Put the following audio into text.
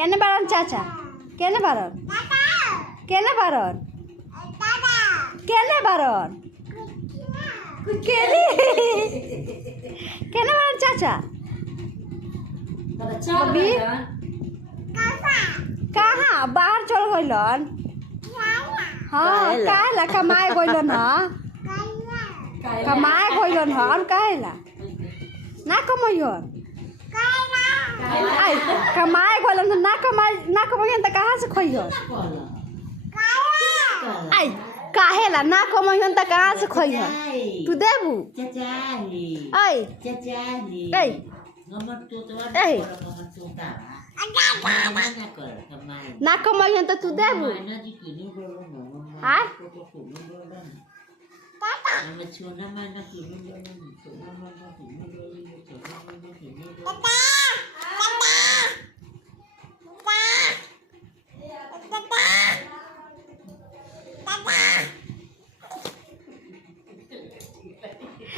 কেন বারণ চাচা কেন বারণ কেন বারণ কেন বারণ কেন বারণ চাচা कहाँ बाहर चल गइलन हाँ काहेला कमाए गइलन ह कमाए गइलन ह और काहेला ना कमाइहन आई कमाए गइलन ना कमाइहन त कहाँ से खइहन आई काहेला ना कमाइहन त कहाँ से खइहन तू देबू आई आई आई ना कमाइहन त तू देबू हाँ